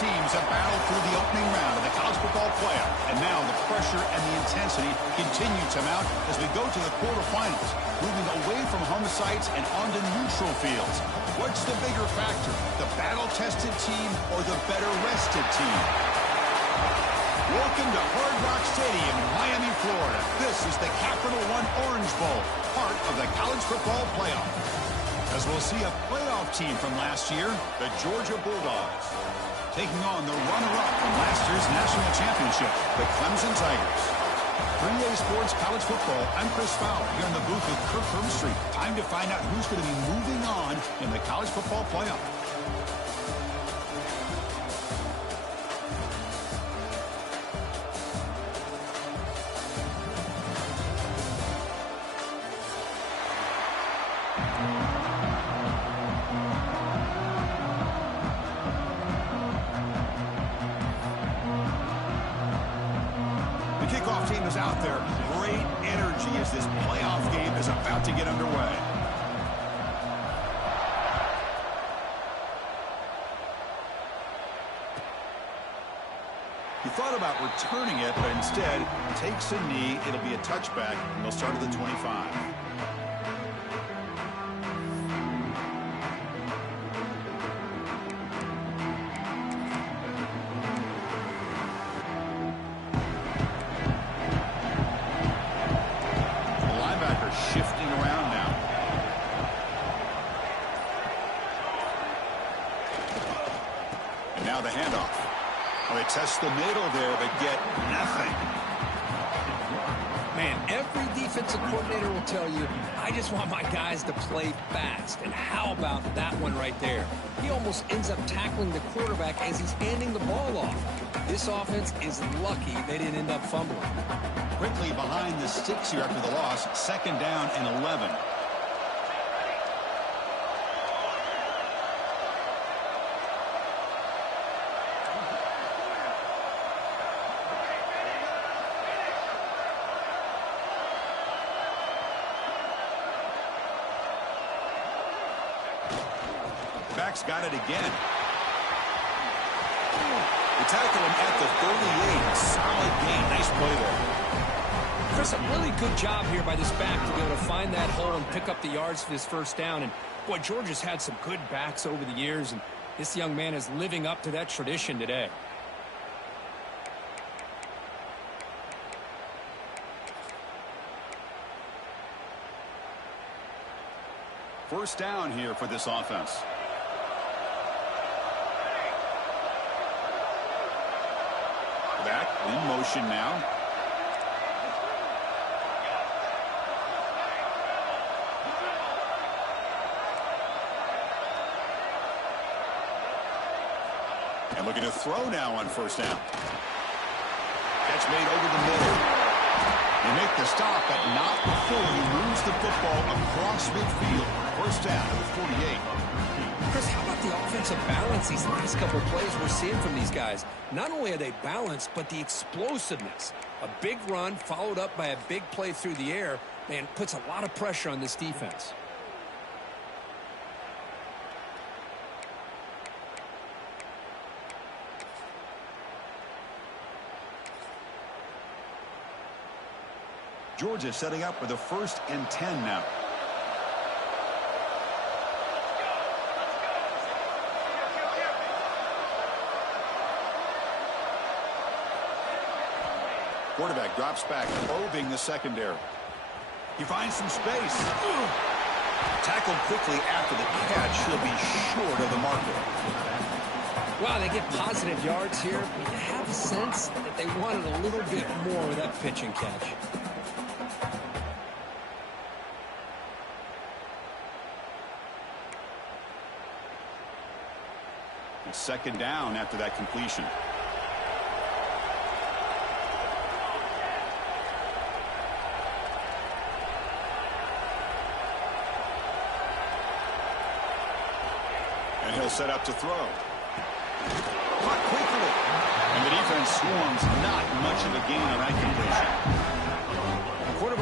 teams have battled through the opening round of the college football playoff, and now the pressure and the intensity continue to mount as we go to the quarterfinals, moving away from home sites and onto neutral fields. What's the bigger factor, the battle-tested team or the better-rested team? Welcome to Hard Rock Stadium in Miami, Florida. This is the Capital One Orange Bowl, part of the college football playoff. As we'll see a playoff team from last year, the Georgia Bulldogs, taking on the runner-up from last year's national championship, the Clemson Tigers. 3A Sports College Football, I'm Chris Fowler here in the booth with Kirk Herbstreit. Time to find out who's going to be moving on in the college football playoff. Kickoff team is out there. Great energy as this playoff game is about to get underway. He thought about returning it, but instead takes a knee. It'll be a touchback, and they'll start at the 25. Shifting around now. And now the handoff. Oh, they test the middle there, but get nothing. Man, every defensive coordinator will tell you, I just want my guys to play fast. And how about that one right there? He almost ends up tackling the quarterback as he's handing the ball off. This offense is lucky they didn't end up fumbling. Quickly behind the sticks here after the loss. 2nd down and 11. Back's got it again. They tackle him at the 38. Solid gain. Nice play there. Chris, a really good job here by this back to be able to find that hole and pick up the yards for his 1st down. And, boy, Georgia's had some good backs over the years, and this young man is living up to that tradition today. First down here for this offense. Back in motion now. And looking to throw now on 1st down. Catch made over the middle. They make the stop, but not before he moves the football across midfield. 1st down at the 48. Chris, how about the offensive balance these last couple of plays we're seeing from these guys? Not only are they balanced, but the explosiveness. A big run followed up by a big play through the air, man, puts a lot of pressure on this defense. Georgia setting up for the 1st and 10 now. Quarterback drops back, probing the secondary. He finds some space. Tackled quickly after the catch. He'll be short of the marker. Wow, they get positive yards here. You have a sense that they wanted a little bit more with that pitch and catch. 2nd down after that completion. And he'll set up to throw. Caught quickly. And the defense swarms. Not much of a gain on that completion.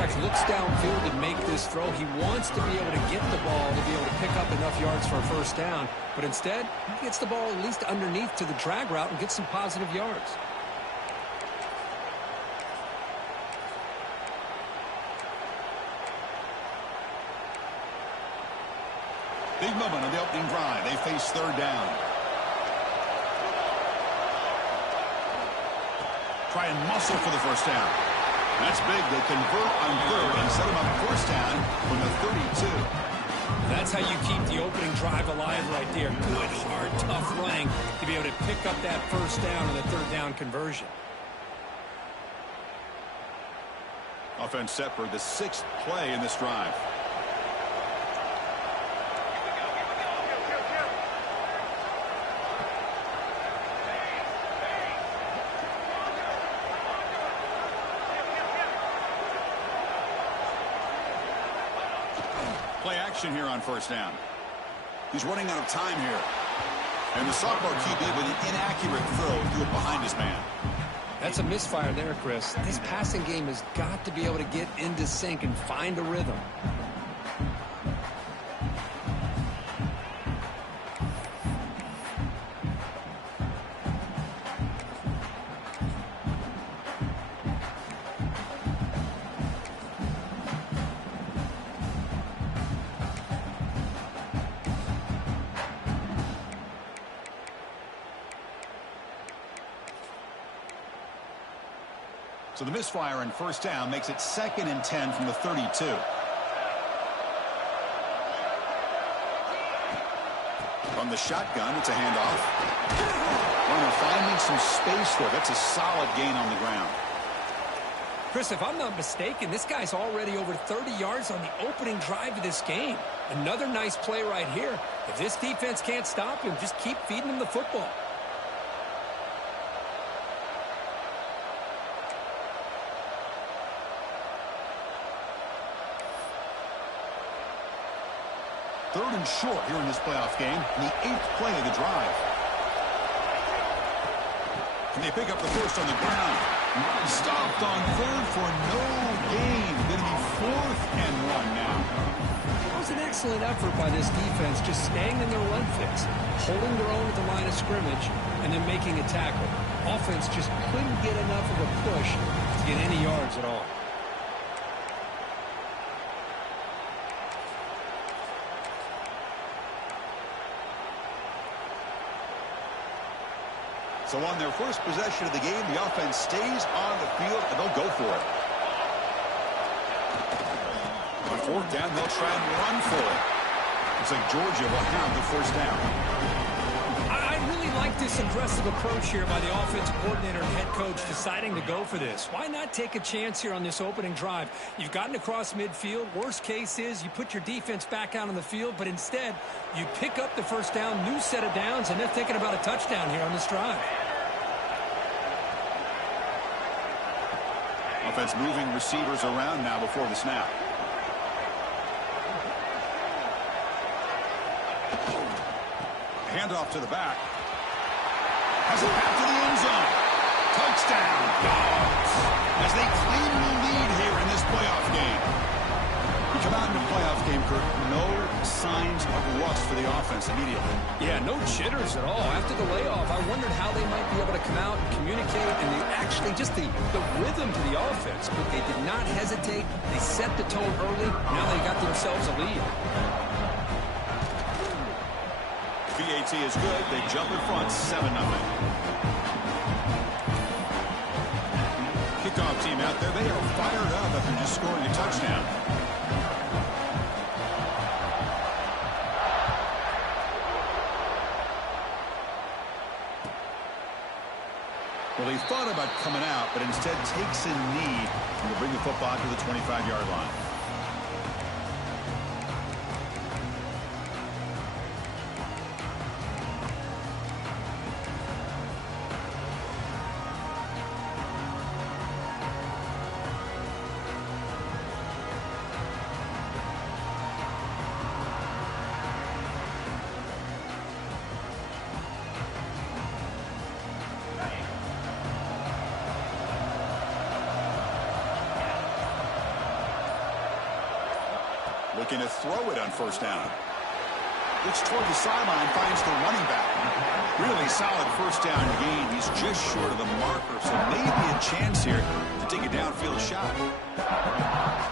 quarterback looks downfield to make this throw. He wants to be able to get the ball to be able to pick up enough yards for a first down. But instead, he gets the ball at least underneath to the drag route and gets some positive yards. Big moment on the opening drive. They face third down. Try and muscle for the first down. That's big. They convert on third and set them up first down from the 32. That's how you keep the opening drive alive right there. Good, hard, tough running to be able to pick up that first down on the third down conversion. Offense set for the 6th play in this drive. Play action here on first down. He's running out of time here. And the sophomore QB with an inaccurate throw threw it behind his man. That's a misfire there, Chris. This passing game has got to be able to get into sync and find a rhythm. So the misfire on first down makes it 2nd and 10 from the 32. From the shotgun, it's a handoff. Runner finding some space there. That's a solid gain on the ground. Chris, if I'm not mistaken, this guy's already over 30 yards on the opening drive of this game. Another nice play right here. If this defense can't stop him, just keep feeding him the football. Third and short here in this playoff game, in the 8th play of the drive. And they pick up the first on the ground. Stopped on third for no gain. Going to be 4th and 1 now. That was an excellent effort by this defense, just staying in their run fix, holding their own at the line of scrimmage, and then making a tackle. Offense just couldn't get enough of a push to get any yards at all. So on their first possession of the game, the offense stays on the field, and they'll go for it. On 4th down, they'll try and run for it. Looks like Georgia will have the first down. I really like this aggressive approach here by the offensive coordinator and head coach deciding to go for this. Why not take a chance here on this opening drive? You've gotten across midfield. Worst case is you put your defense back out on the field, but instead you pick up the first down, new set of downs, and they're thinking about a touchdown here on this drive. Offense moving receivers around now before the snap. Handoff to the back. Has it back to the end zone. Touchdown, Dogs. As they claim the lead here in this playoff game. We come out in the playoff game, Kirk. No signs of rust for the offense immediately. Yeah, no jitters at all. After the layoff, I wondered how they might be able to come out and communicate and actually just the rhythm to the offense. But they did not hesitate. They set the tone early. Now they got themselves a lead. PAT is good. They jump in front 7-0. Kickoff team out there. They are fired up after just scoring a touchdown. Well, he thought about coming out, but instead takes a knee and will bring the football to the 25-yard line. Looking to throw it on first down. Looks toward the sideline, finds the running back. Really solid first down gain. He's just short of the marker, so maybe a chance here to take a downfield shot.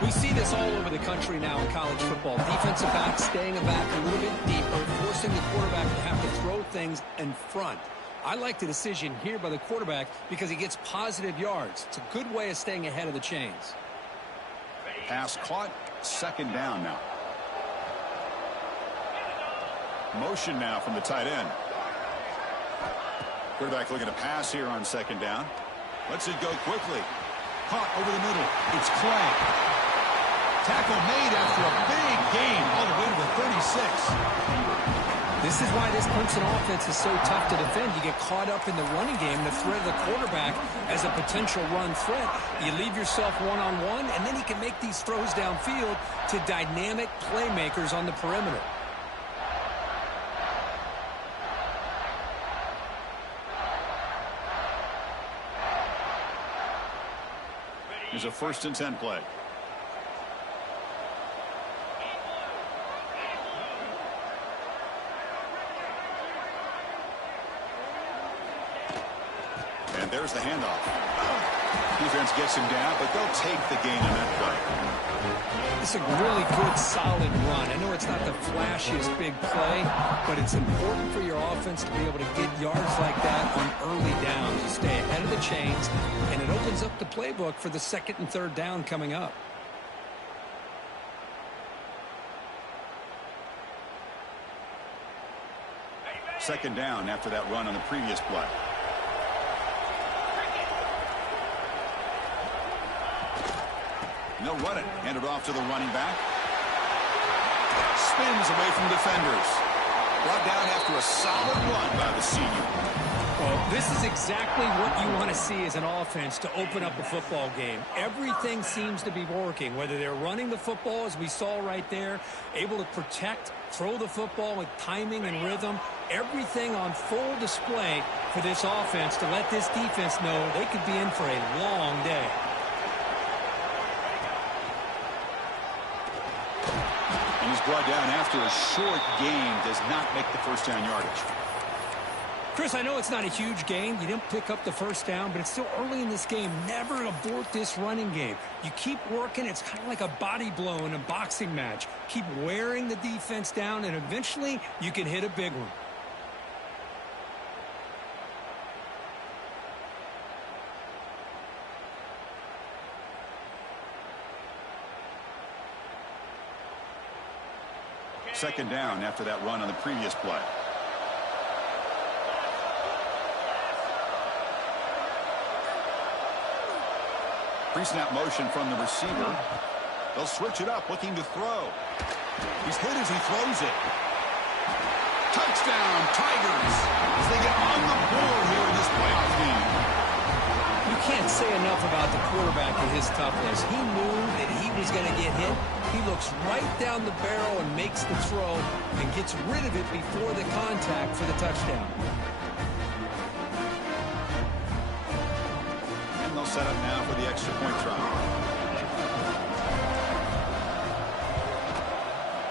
We see this all over the country now in college football. Defensive backs staying back a little bit deeper, forcing the quarterback to have to throw things in front. I like the decision here by the quarterback because he gets positive yards. It's a good way of staying ahead of the chains. Pass caught. Second down now. Motion now from the tight end. Quarterback looking to pass here on second down. Lets it go quickly. Caught over the middle. It's Clay. Tackle made after a big gain all the way to the 36. This is why this Clemson offense is so tough to defend. You get caught up in the running game, the threat of the quarterback as a potential run threat. You leave yourself one-on-one, and then he can make these throws downfield to dynamic playmakers on the perimeter. Here's a 1st and 10 play. And there's the handoff. Defense gets him down, but they'll take the gain on that play. It's a really good, solid run. I know it's not the flashiest big play, but it's important for your offense to be able to get yards like that on early downs. You stay ahead of the chains, and it opens up the playbook for the 2nd and 3rd down coming up. Second down after that run on the previous play. They'll run it. Hand it off to the running back. Spins away from defenders. Brought down after a solid run by the senior. Well, this is exactly what you want to see as an offense to open up a football game. Everything seems to be working, whether they're running the football, as we saw right there, able to protect, throw the football with timing and rhythm. Everything on full display for this offense to let this defense know they could be in for a long day. He's brought down after a short gain. Does not make the first down yardage. Chris, I know it's not a huge gain. You didn't pick up the first down, but it's still early in this game. Never abort this running game. You keep working. It's kind of like a body blow in a boxing match. Keep wearing the defense down, and eventually you can hit a big one. Second down after that run on the previous play. Pre-snap motion from the receiver. They'll switch it up, looking to throw. He's hit as he throws it. Touchdown, Tigers, as they get on the board here in this playoff game. You can't say enough about the quarterback and his toughness. He knew that he was going to get hit. He looks right down the barrel and makes the throw and gets rid of it before the contact for the touchdown. And they'll set up now for the extra point try.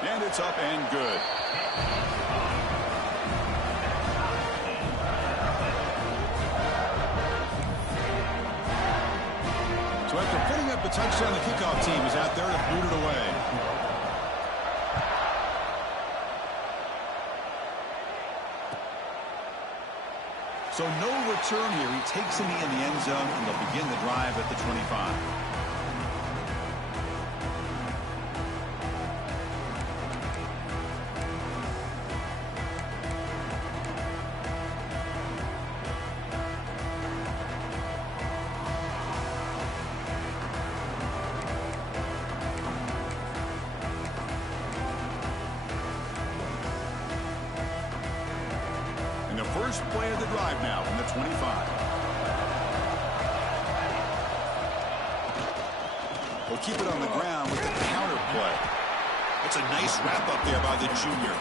And it's up and good. So after putting up a touchdown, the kickoff team is out there to boot it away. So no return here. He takes him in the end zone, and they'll begin the drive at the 25. First play of the drive now from the 25. We'll keep it on the ground with the counter play. It's a nice wrap up there by the junior.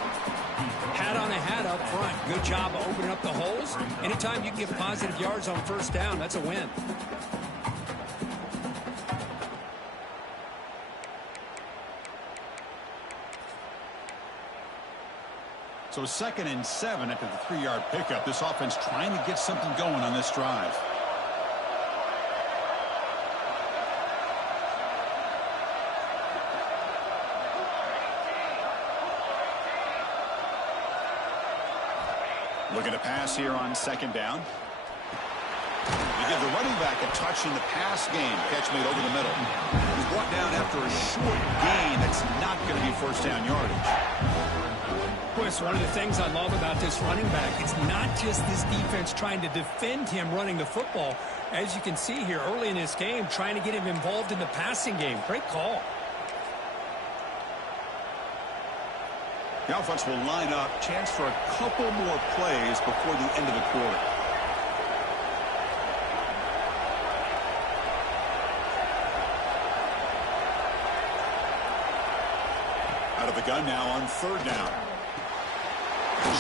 Hat on a hat up front. Good job of opening up the holes. Anytime you can get positive yards on first down, that's a win. So 2nd and 7 after the 3-yard pickup. This offense trying to get something going on this drive. Looking to pass here on 2nd down. They give the running back a touch in the pass game. Catch made over the middle. He's brought down after a short gain. That's not going to be first down yardage. Chris, one of the things I love about this running back, it's not just this defense trying to defend him running the football. As you can see here early in this game, trying to get him involved in the passing game. Great call. The offense will line up. Chance for a couple more plays before the end of the quarter. Out of the gun now on 3rd down.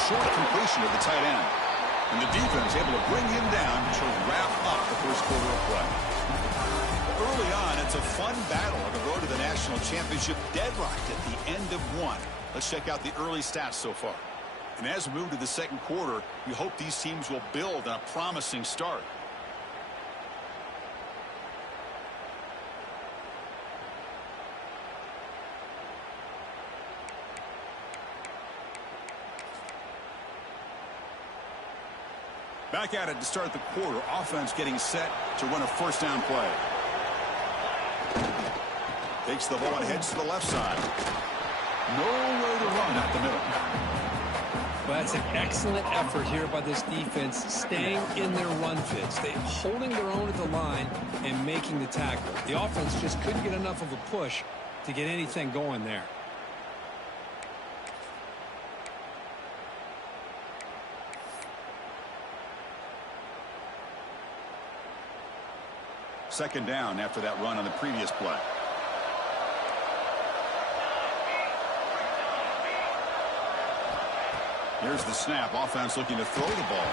Short completion of the tight end. And the defense able to bring him down to wrap up the first quarter of play. Early on, it's a fun battle on the road to the national championship, deadlocked at the end of one. Let's check out the early stats so far. And as we move to the second quarter, we hope these teams will build on a promising start. Back at it to start the quarter. Offense getting set to run a first down play. Takes the ball and heads to the left side. Nowhere to run up the middle. Well, that's an excellent effort here by this defense, staying in their run fits. They're holding their own at the line and making the tackle. The offense just couldn't get enough of a push to get anything going there. Second down after that run on the previous play. Here's the snap. Offense looking to throw the ball.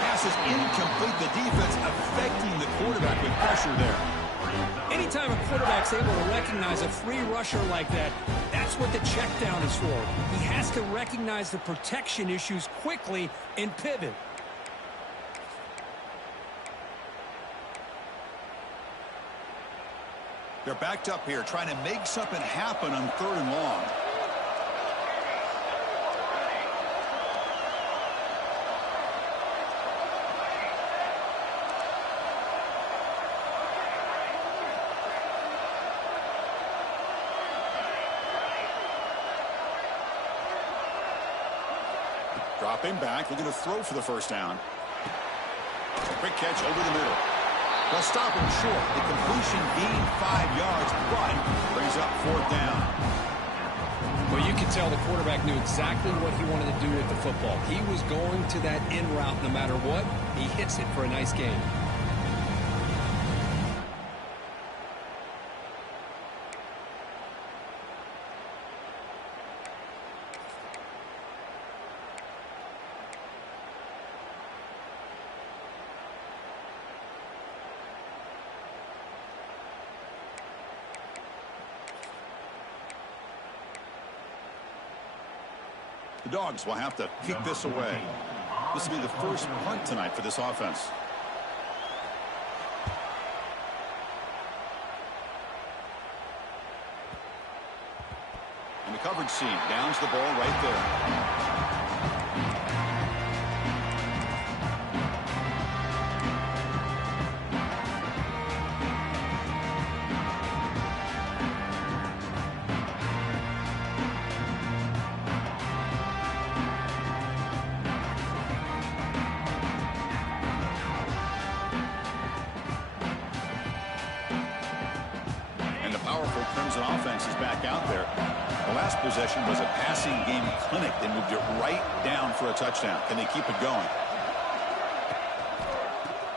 Pass is incomplete. The defense affecting the quarterback with pressure there. Anytime a quarterback's able to recognize a free rusher like that, that's what the check down is for. He has to recognize the protection issues quickly and pivot. They're backed up here trying to make something happen on 3rd and long. Dropping back, looking to throw for the first down. Quick catch over the middle. They'll stop him short. The completion gained 5 yards, but brings up 4th down. Well, you can tell the quarterback knew exactly what he wanted to do with the football. He was going to that in route no matter what. He hits it for a nice gain. The Dogs will have to kick this away. This will be the first punt tonight for this offense. And the coverage seam downs the ball right there. Clemson offense is back out there. The last possession was a passing game clinic. They moved it right down for a touchdown. Can they keep it going?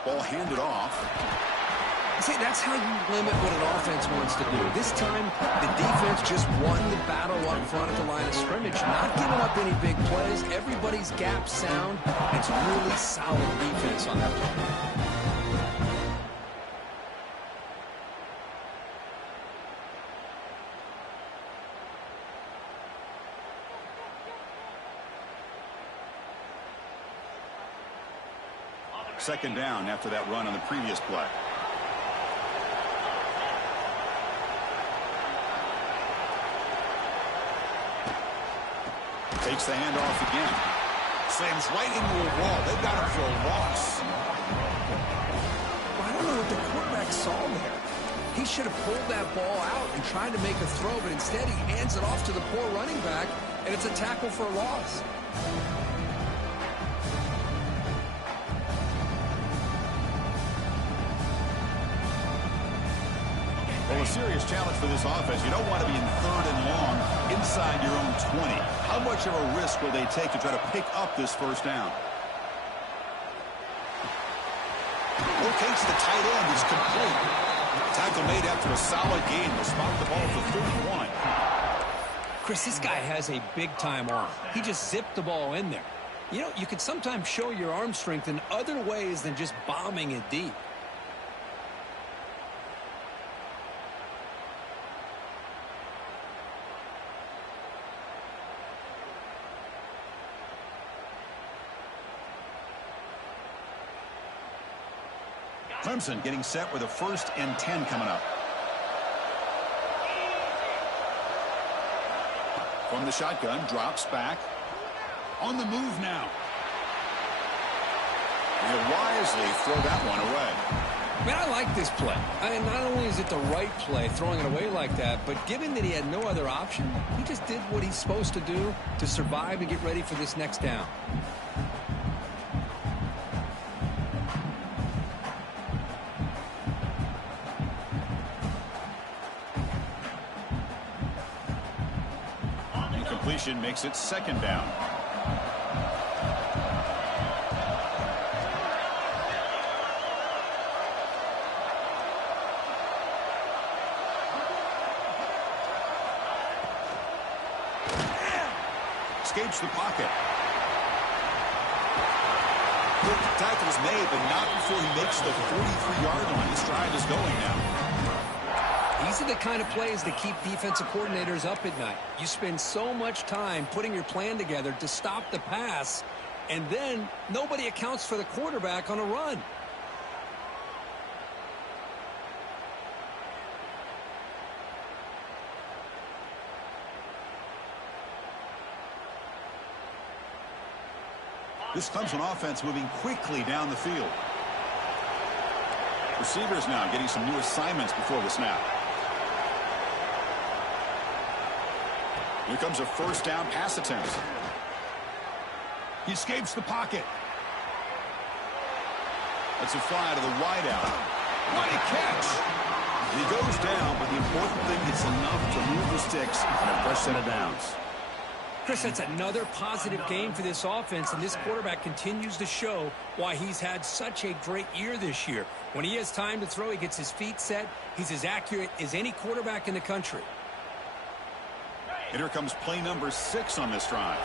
Ball handed off. See, that's how you limit what an offense wants to do. This time, the defense just won the battle up front at the line of scrimmage. Not giving up any big plays. Everybody's gap sound. It's really solid defense on that one. second down after that run on the previous play. Takes the handoff again. Slams right into a wall. They've got him for a loss. I don't know what the quarterback saw there. He should have pulled that ball out and tried to make a throw, but instead he hands it off to the poor running back, and it's a tackle for a loss. Well, a serious challenge for this offense. You don't want to be in third and long inside your own 20. How much of a risk will they take to try to pick up this first down? Locates the tight end. Is complete. Tackle made after a solid gain. Will spot the ball for 31. Chris, this guy has a big-time arm. He just zipped the ball in there. You know, you can sometimes show your arm strength in other ways than just bombing it deep. Clemson getting set with a 1st and 10 coming up. From the shotgun, drops back. On the move now. He'll wisely throw that one away. Man, I like this play. I mean, not only is it the right play, throwing it away like that, but given that he had no other option, he just did what he's supposed to do to survive and get ready for this next down. Completion makes it 2nd down. Escapes the pocket. Quick tackle's made, but not before he makes the 43-yard line. This drive is going now. These are the kind of plays that keep defensive coordinators up at night. You spend so much time putting your plan together to stop the pass, and then nobody accounts for the quarterback on a run. This Clemson offense moving quickly down the field. Receivers now getting some new assignments before the snap. Here comes a 1st down pass attempt. He escapes the pocket. That's a fly to the wideout. What a catch! He goes down, but the important thing is enough to move the sticks and a fresh set of downs. Chris, that's another positive game for this offense, and this quarterback continues to show why he's had such a great year this year. When he has time to throw, he gets his feet set. He's as accurate as any quarterback in the country. And here comes play number 6 on this drive.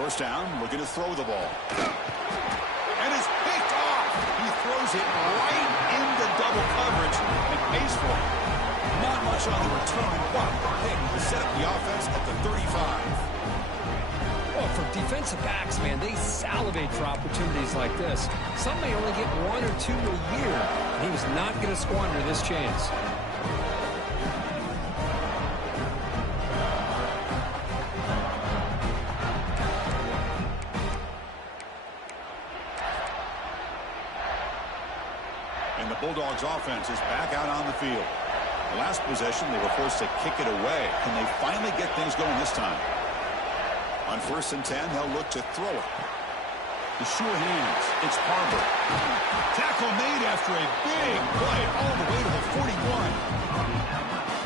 1st down, looking to throw the ball. And it's picked off. He throws it right into double coverage and pays for it. Not much on the return, but the pick will set up the offense at the 35. Well, for defensive backs, man, they salivate for opportunities like this. Some may only get 1 or 2 a year. He was not going to squander this chance. And the Bulldogs offense is back out on the field. The last possession, they were forced to kick it away. Can they finally get things going this time? On 1st and 10, they'll look to throw it. The sure hands. It's Parver. Tackle made after a big play all the way to the 41.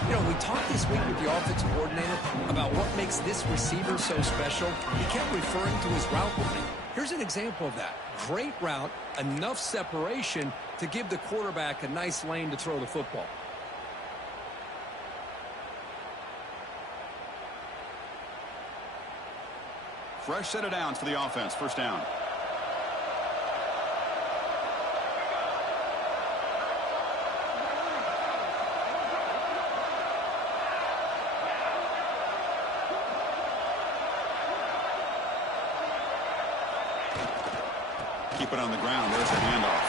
You know, we talked this week with the offensive coordinator about what makes this receiver so special. He kept referring to his route running. Here's an example of that. Great route, enough separation to give the quarterback a nice lane to throw the football. Fresh set of downs for the offense. 1st down. keep it on the ground. There's the handoff.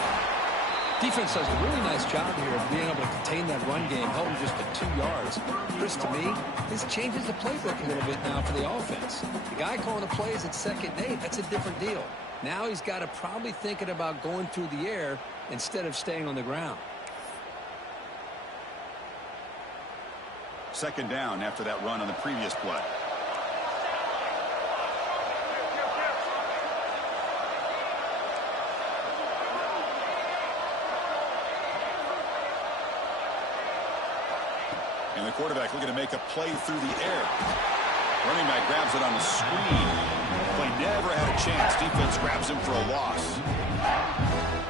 Defense does a really nice job here of being able to contain that run game, held him just at 2 yards. Chris, to me, this changes the playbook a little bit now for the offense. The guy calling the plays at 2nd and 8, that's a different deal. Now he's got to probably thinking about going through the air instead of staying on the ground. 2nd down after that run on the previous play. And the quarterback looking to make a play through the air. Running back grabs it on the screen. Play never had a chance. Defense grabs him for a loss.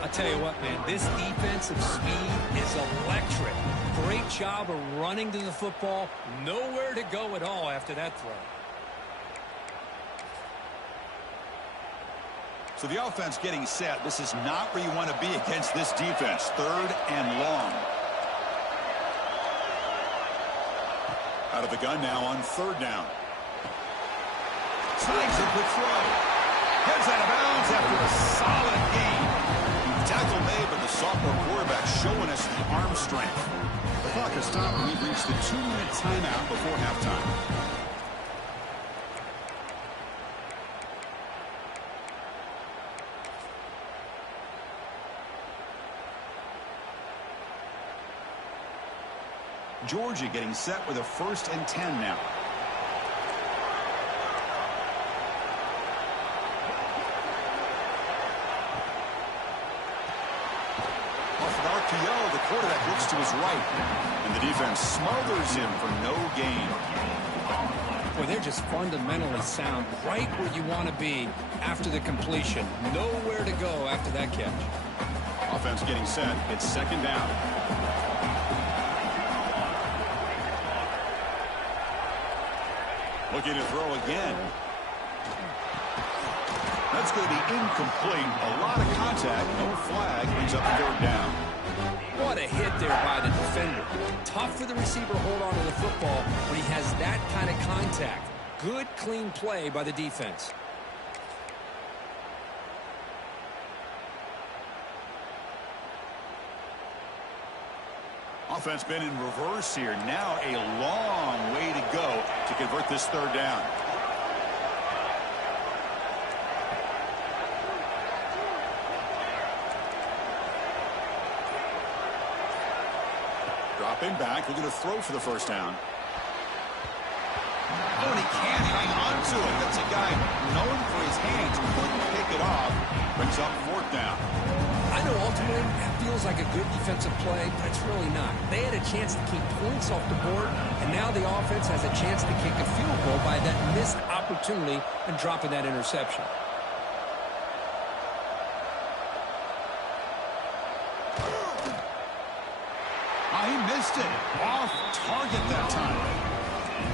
I'll tell you what, man, this defensive speed is electric. Great job of running to the football. Nowhere to go at all after that throw. So the offense getting set. This is not where you want to be against this defense. 3rd and long. Out of the gun now on 3rd down. Snipes a quick throw. Heads out of bounds after a solid gain. Tackle made, but the sophomore quarterback showing us the arm strength. The clock has stopped and we've reached the 2-minute timeout before halftime. Georgia getting set with a 1st and 10 now. Off of RPO, the quarterback looks to his right, and the defense smothers him for no gain. Boy, they're just fundamentally sound, right where you want to be after the completion. Nowhere to go after that catch. Offense getting set. It's 2nd down. Looking to throw again. That's going to be incomplete. A lot of contact. No flag. Brings up the 3rd down. What a hit there by the defender. Tough for the receiver to hold on to the football when he has that kind of contact. Good, clean play by the defense. Offense been in reverse here. Now a long way to go to convert this 3rd down. Dropping back, looking to throw for the 1st down. Oh, and he can't hang on to it. That's a guy known for his hands. Couldn't pick it off. Brings up 4th down. I know ultimately that feels like a good defensive play, but it's really not. They had a chance to keep points off the board, and now the offense has a chance to kick a field goal by that missed opportunity and dropping that interception. He missed it. Off target that time.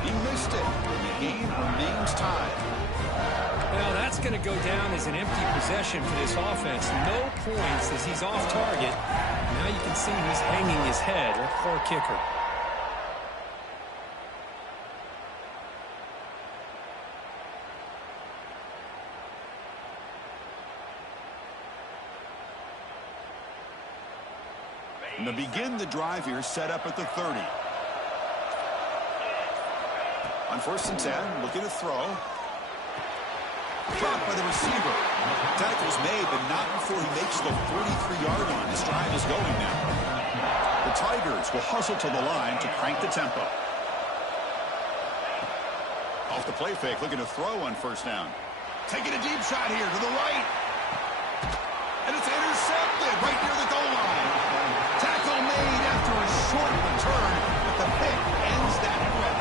He missed it. The game remains tied. Well, that's going to go down as an empty possession for this offense. No points as he's off target. Now you can see he's hanging his head. A poor kicker. And to begin the drive here, set up at the 30. On 1st and 10, looking to throw. Dropped by the receiver. Tackle's made, but not before he makes the 43-yard line. This drive is going now. The Tigers will hustle to the line to crank the tempo. Off the play fake, looking to throw on 1st down. Taking a deep shot here to the right. And it's intercepted right near the goal line. Tackle made after a short return, but the pick ends that play.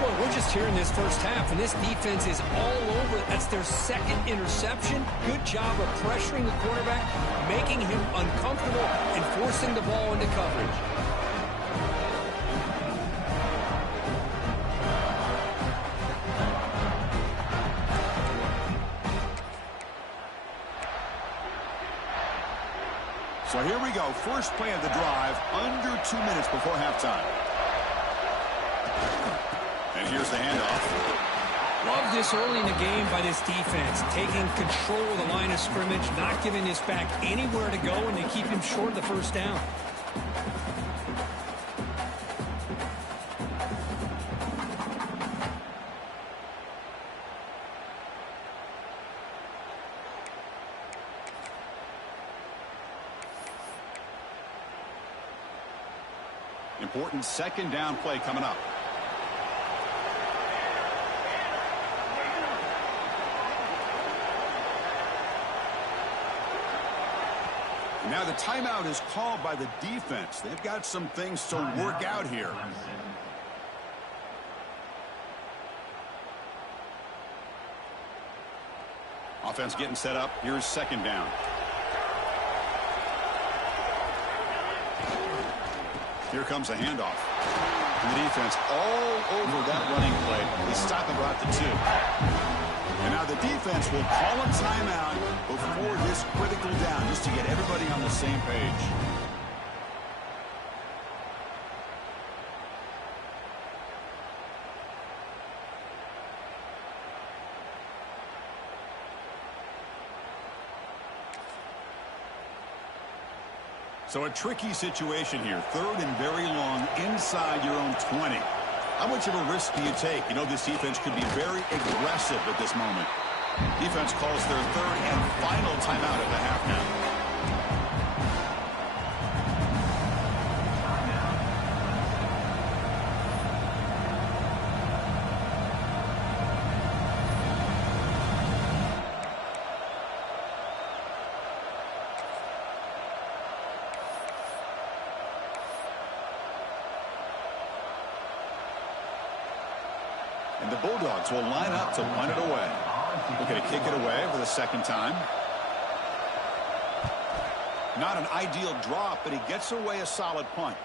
Boy, we're just here in this first half, and this defense is all over. That's their 2nd interception. Good job of pressuring the quarterback, making him uncomfortable, and forcing the ball into coverage. So here we go. First play of the drive, under 2 minutes before halftime. And here's the handoff. Love this early in the game by this defense, taking control of the line of scrimmage, not giving this back anywhere to go, and they keep him short of the first down. Important second down play coming up. Now the timeout is called by the defense. They've got some things to work out here. Offense getting set up. Here's second down. Here comes a handoff. And the defense all over that running play. They stop him right at the 2. And now the defense will call a timeout before this critical down just to get everybody on the same page. So a tricky situation here. Third and very long inside your own 20. How much of a risk do you take? You know, this defense could be very aggressive at this moment. Defense calls their third and final timeout at the half now. And the Bulldogs will line up to punt it away. Looking to kick it away for the second time. Not an ideal drop, but he gets away a solid punt.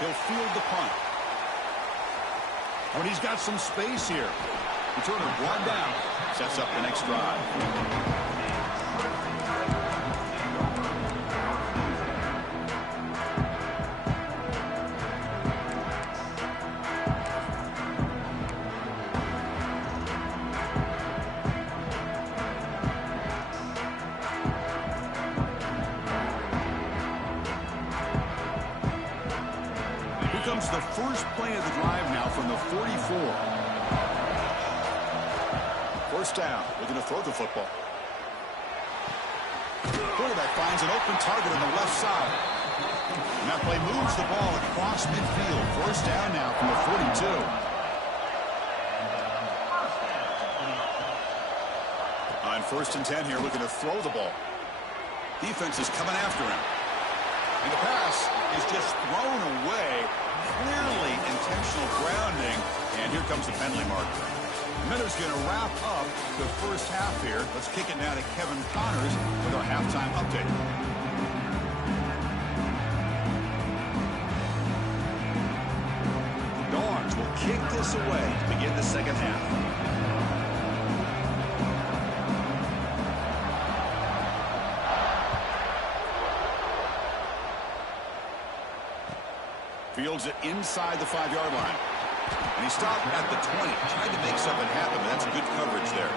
He'll field the punt. When he's got some space here. Returner brought down. Sets up the next drive. Comes the first play of the drive now from the 44. First down. Looking to throw the football. Quarterback finds an open target on the left side. And that play moves the ball across midfield. First down now from the 42. On 1st and 10 here, looking to throw the ball. Defense is coming after him. And the pass is just thrown away. Clearly intentional grounding. And here comes the penalty marker. Miller's going to wrap up the first half here. Let's kick it now to Kevin Connors with our halftime update. Dorns will kick this away to begin the second half. Fields it inside the 5-yard line. And he stopped at the 20. Tried to make something happen, but that's good coverage there.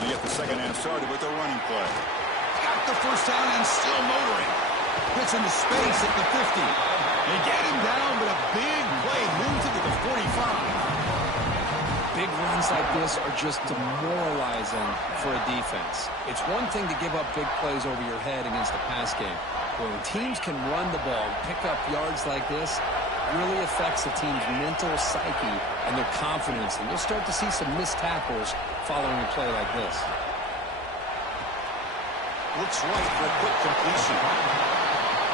Get the second half started with a running play. Got the first down and still motoring. Gets into space at the 50. They get him down, but a big play moves it to the 45. Big runs like this are just demoralizing for a defense. It's one thing to give up big plays over your head against the pass game. But when teams can run the ball and pick up yards like this, it really affects the team's mental psyche and their confidence. And you'll start to see some missed tackles following a play like this. Looks right for a quick completion.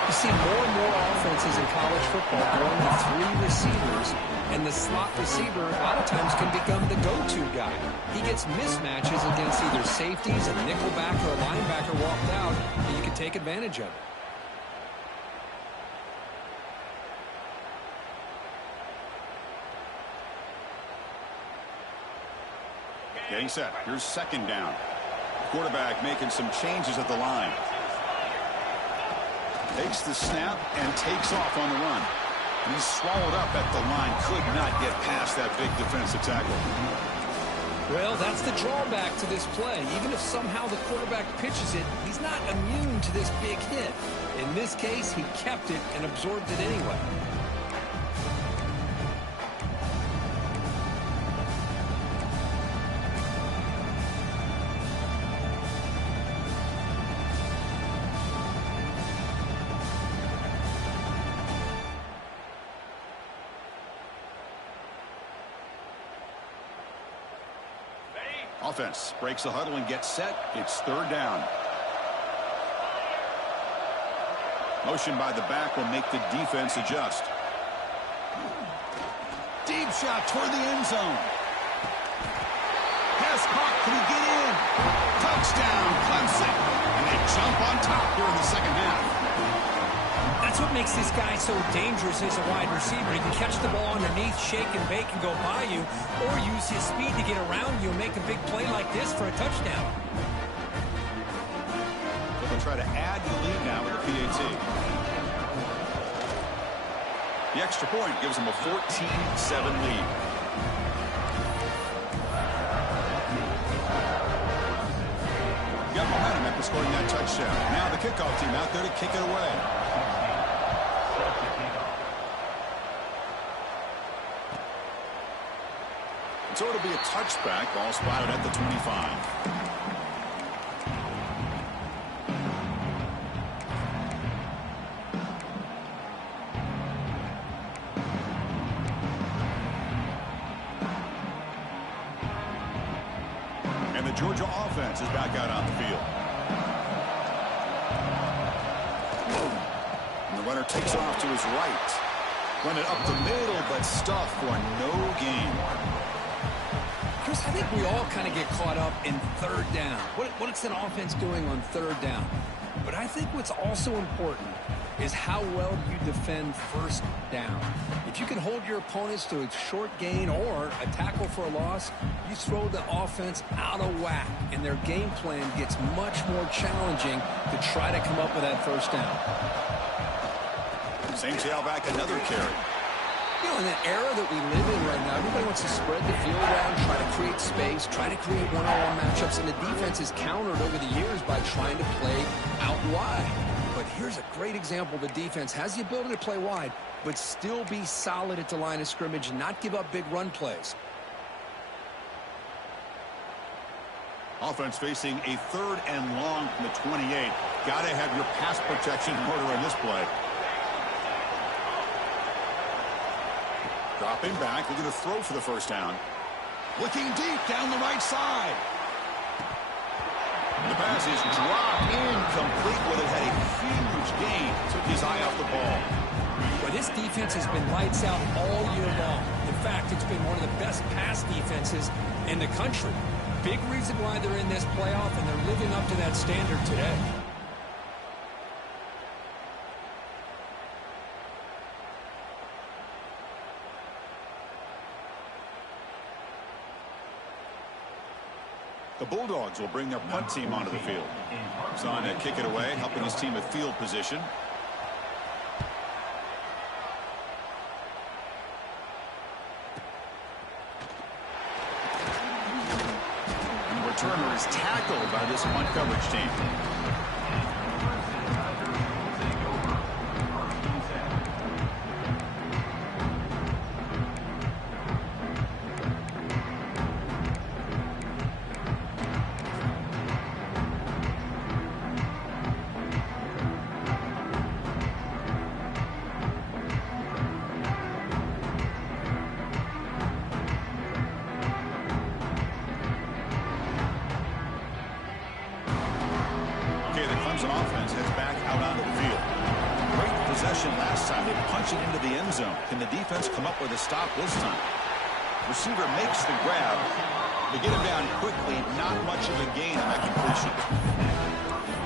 You see more and more offenses in college football going to 3 receivers, and the slot receiver a lot of times can become the go-to guy. He gets mismatches against either safeties, a nickelback, or a linebacker walked out, and you can take advantage of it. Getting set. Here's second down. Quarterback making some changes at the line. Takes the snap and takes off on the run. And he's swallowed up at the line. Could not get past that big defensive tackle. Well, that's the drawback to this play. Even if somehow the quarterback pitches it, he's not immune to this big hit. In this case, he kept it and absorbed it anyway. Offense breaks the huddle and gets set. It's third down. Motion by the back will make the defense adjust. Deep shot toward the end zone. Pass caught. Can he get in? Touchdown, Clemson. And they jump on top here in the second half. That's what makes this guy so dangerous as a wide receiver. He can catch the ball underneath, shake and bake, and go by you, or use his speed to get around you and make a big play like this for a touchdown. So they'll try to add to the lead now with the PAT. The extra point gives them a 14-7 lead. Got momentum after scoring that touchdown. Now the kickoff team out there to kick it away. So it'll be a touchback. Ball spotted at the 25. And the Georgia offense is back out on the field. And the runner takes off to his right. Run it up the middle, but stuffed for no gain. Chris, I think we all kind of get caught up in third down. What's an offense doing on third down? But I think what's also important is how well you defend first down. If you can hold your opponents to a short gain or a tackle for a loss, you throw the offense out of whack, and their game plan gets much more challenging to try to come up with that first down. Same tailback, another carry. You know, in the era that we live in right now, everybody wants to spread the field around, try to create space, try to create one-on-one matchups, and the defense is countered over the years by trying to play out wide. But here's a great example. The defense has the ability to play wide, but still be solid at the line of scrimmage and not give up big run plays. Offense facing a third and long from the 28. Got to have your pass protection in order in this play. Dropping back, looking to throw for the first down. Looking deep down the right side. The pass is dropped incomplete, but it had a huge gain. Took his eye off the ball. But this defense has been lights out all year long. In fact, it's been one of the best pass defenses in the country. Big reason why they're in this playoff, and they're living up to that standard today. The Bulldogs will bring their punt team onto the field. He's on to kick it away, helping his team with field position. And the returner is tackled by this punt coverage team. Clemson offense heads back out onto the field. possession last time. They punched it into the end zone. Can the defense come up with a stop this time? Receiver makes the grab. They get him down quickly. Not much of a gain on that completion.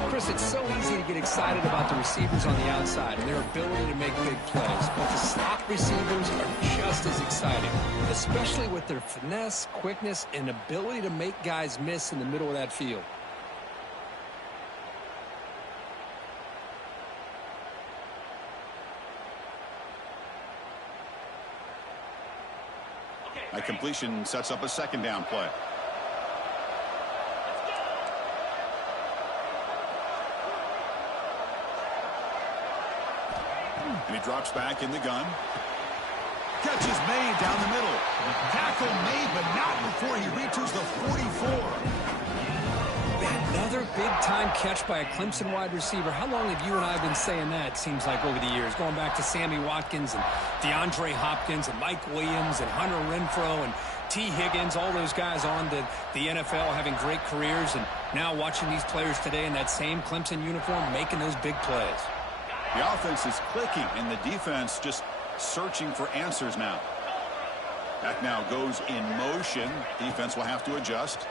Chris, it's so easy to get excited about the receivers on the outside and their ability to make big plays. But the slot receivers are just as exciting, especially with their finesse, quickness, and ability to make guys miss in the middle of that field. That completion sets up a second down play. And he drops back in the gun. Catch is made down the middle. Tackle made, but not before he reaches the 44. Another big-time catch by a Clemson wide receiver. How long have you and I been saying that, seems like, over the years? Going back to Sammy Watkins and DeAndre Hopkins and Mike Williams and Hunter Renfrow and T. Higgins, all those guys on the NFL having great careers. And now watching these players today in that same Clemson uniform making those big plays. The offense is clicking, and the defense just searching for answers now. Back now goes in motion. Defense will have to adjust.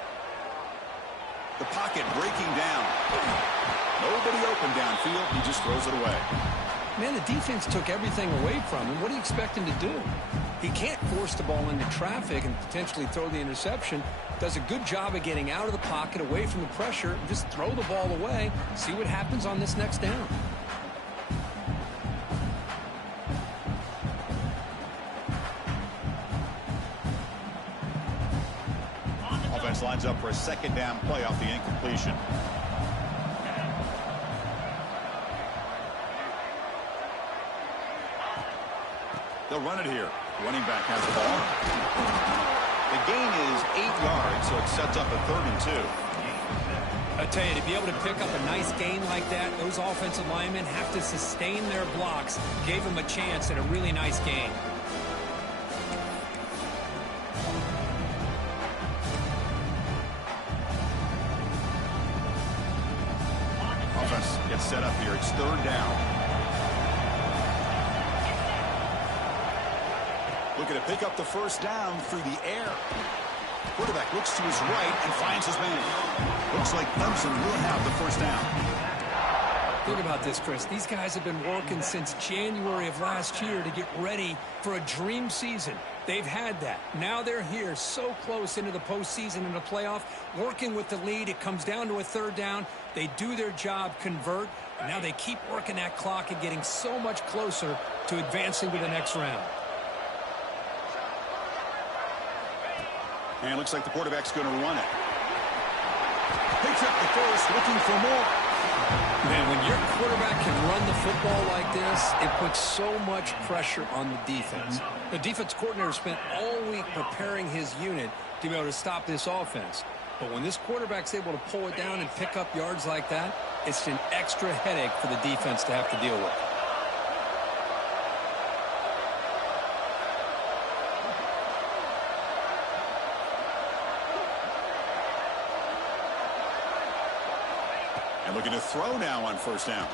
The pocket breaking down. Nobody open downfield. He just throws it away. Man, the defense took everything away from him. What do you expect him to do? He can't force the ball into traffic and potentially throw the interception. Does a good job of getting out of the pocket, away from the pressure, and just throw the ball away. See what happens on this next down. Offense lines up for a second down play off the incompletion. They'll run it here. Running back has the ball. The gain is 8 yards, so it sets up a 3rd and 2. I tell you, to be able to pick up a nice gain like that, those offensive linemen have to sustain their blocks. Gave them a chance at a really nice gain. Offense gets set up here. It's 3rd down. Looking to pick up the first down through the air. Quarterback looks to his right and finds his man. Looks like Clemson will have the first down. Think about this, Chris. These guys have been working since January of last year to get ready for a dream season. They've had that. Now they're here so close into the postseason and the playoff, working with the lead. It comes down to a 3rd down. They do their job, convert, and now they keep working that clock and getting so much closer to advancing to the next round. And it looks like the quarterback's going to run it. Picks up the first, looking for more. Man, when your quarterback can run the football like this, it puts so much pressure on the defense. The defense coordinator spent all week preparing his unit to be able to stop this offense. But when this quarterback's able to pull it down and pick up yards like that, it's an extra headache for the defense to have to deal with. And looking to throw now on first down.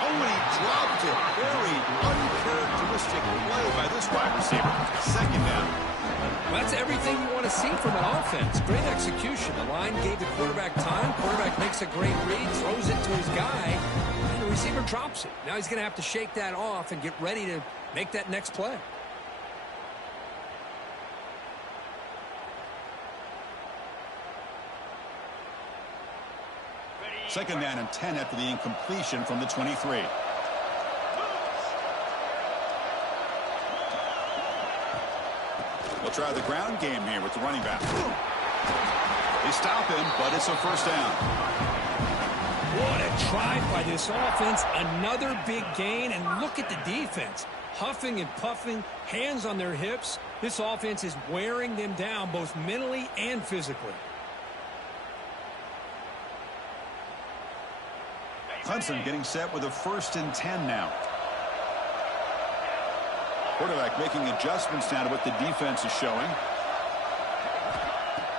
Oh, and he dropped it. Very uncharacteristic play by this wide receiver. Second down. Well, that's everything you want to see from an offense. Great execution. The line gave the quarterback time. Quarterback makes a great read, throws it to his guy, and the receiver drops it. Now he's going to have to shake that off and get ready to make that next play. Second down and 10 after the incompletion from the 23. They'll try the ground game here with the running back. They stop him, but it's a first down. What a drive by this offense. Another big gain, and look at the defense. Huffing and puffing, hands on their hips. This offense is wearing them down both mentally and physically. Clemson getting set with a 1st and 10 now. Quarterback making adjustments now to what the defense is showing.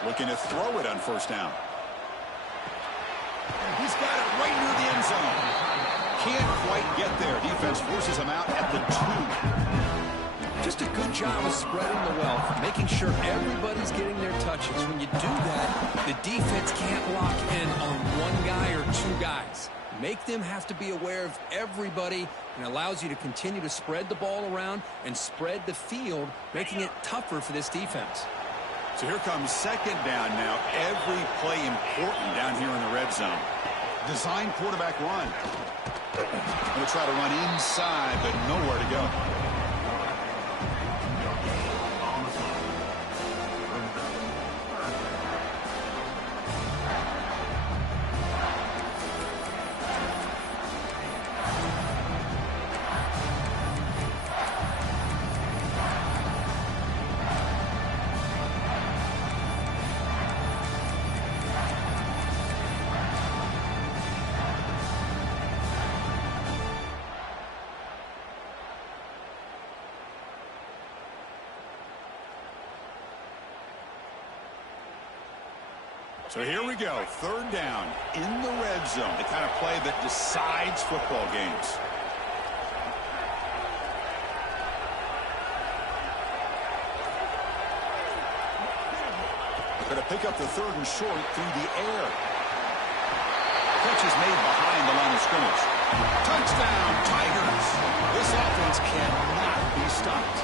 Looking to throw it on first down. He's got it right near the end zone. Can't quite get there. Defense forces him out at the 2. Just a good job of spreading the wealth, making sure everybody's getting their touches. When you do that, the defense can't lock in on one guy or two guys. Make them have to be aware of everybody, and allows you to continue to spread the ball around and spread the field, making it tougher for this defense. So here comes second down now. Every play important down here in the red zone. Design quarterback run. Going to try to run inside, but nowhere to go. So here we go, third down in the red zone, the kind of play that decides football games. They're going to pick up the third and short through the air. Catch is made behind the line of scrimmage. Touchdown, Tigers! This offense cannot be stopped.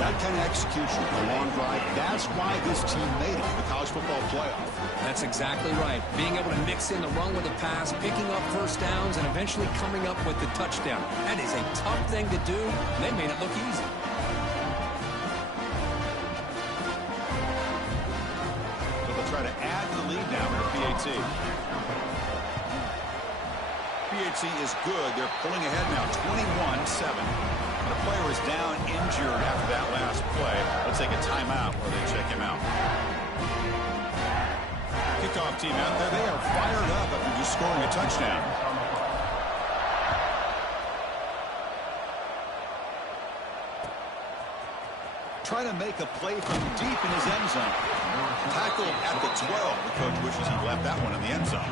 That kind of execution, a long drive, that's why this team made it to the college football playoff. That's exactly right. Being able to mix in the run with the pass, picking up first downs, and eventually coming up with the touchdown. That is a tough thing to do. They made it look easy. So they'll try to add to the lead now with PAT. PAT is good. They're pulling ahead now, 21-7. The player is down injured after that last play. Let's take a timeout where they check him out. Kickoff team out there. They are fired up after just scoring a touchdown. Trying to make a play from deep in his end zone. Tackled at the 12. The coach wishes he left that one in the end zone.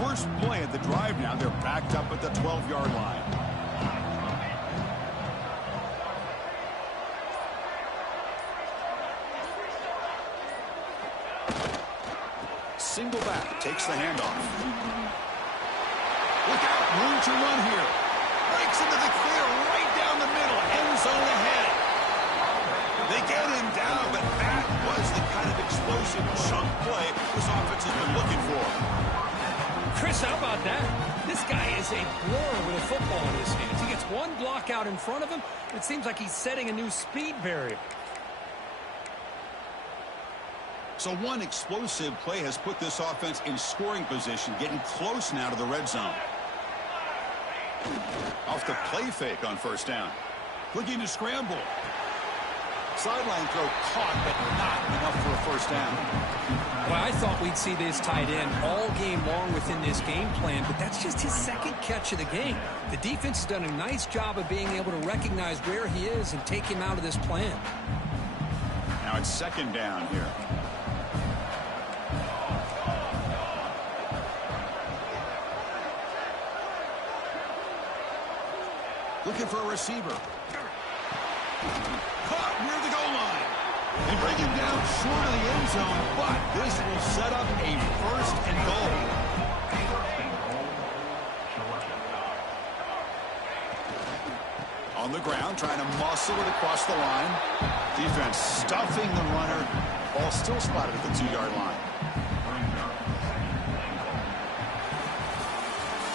First play at the drive now. They're backed up at the 12-yard line. Single back takes the handoff. Look out, room to run here. Breaks into the clear right down the middle. End zone ahead. They get him down, but that was the kind of explosive chunk play this offense has been looking for. Chris, how about that? This guy is a blur with a football in his hands. He gets one block out in front of him. It seems like he's setting a new speed barrier. So one explosive play has put this offense in scoring position, getting close now to the red zone. Off the play fake on first down. Looking to scramble. Sideline throw caught, but not enough for a first down. Well, I thought we'd see this tight end all game long within this game plan, but that's just his second catch of the game. The defense has done a nice job of being able to recognize where he is and take him out of this plan. Now it's second down here. Looking for a receiver. Caught near the goal line. They bring him down short of the end zone, but this will set up a first and goal. On the ground, trying to muscle it across the line. Defense stuffing the runner. Ball still spotted at the 2-yard line.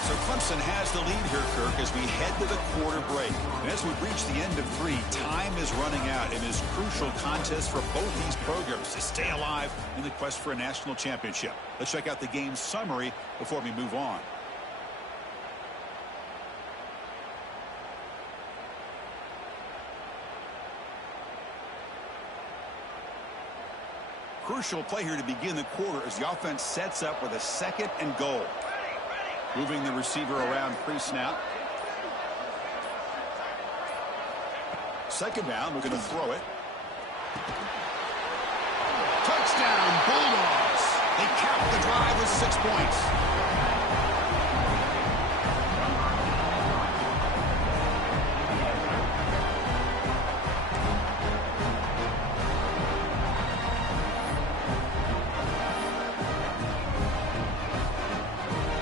So Clemson has the lead here, Kirk, as we head to the quarter break. And as we reach the end of 3, time is running out in this crucial contest for both these programs to stay alive in the quest for a national championship. Let's check out the game summary before we move on. Crucial play here to begin the quarter as the offense sets up with a 2nd and goal. Moving the receiver around pre-snap. 2nd down, we're going to throw it. Touchdown, Bulldogs. They cap the drive with 6 points.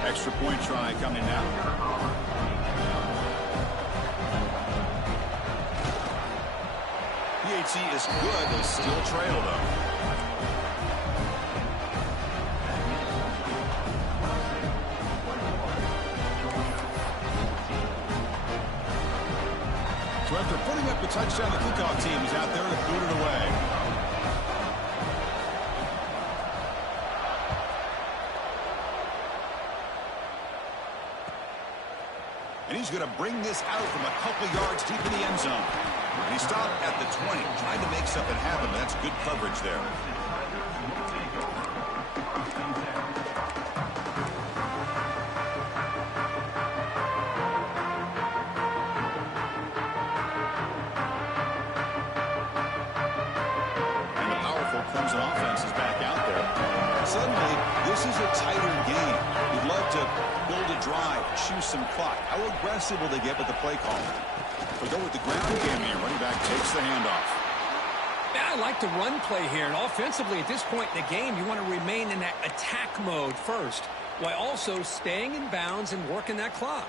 Extra point try coming now. PAT is good. They still trail, though. So after putting up the touchdown, the kickoff team is out there to boot it away. And he's going to bring this out from a couple yards deep in the end zone. And he stopped at the 20, trying to make something happen, but that's good coverage there. And the powerful Clemson offense is back out there. Suddenly, this is a tighter game. You'd love to build a drive, choose some clock. How aggressive will they get with the play call? They'll go with the ground game here. Running back takes the handoff. Yeah, I like the run play here. And offensively, at this point in the game, you want to remain in that attack mode first, while also staying in bounds and working that clock.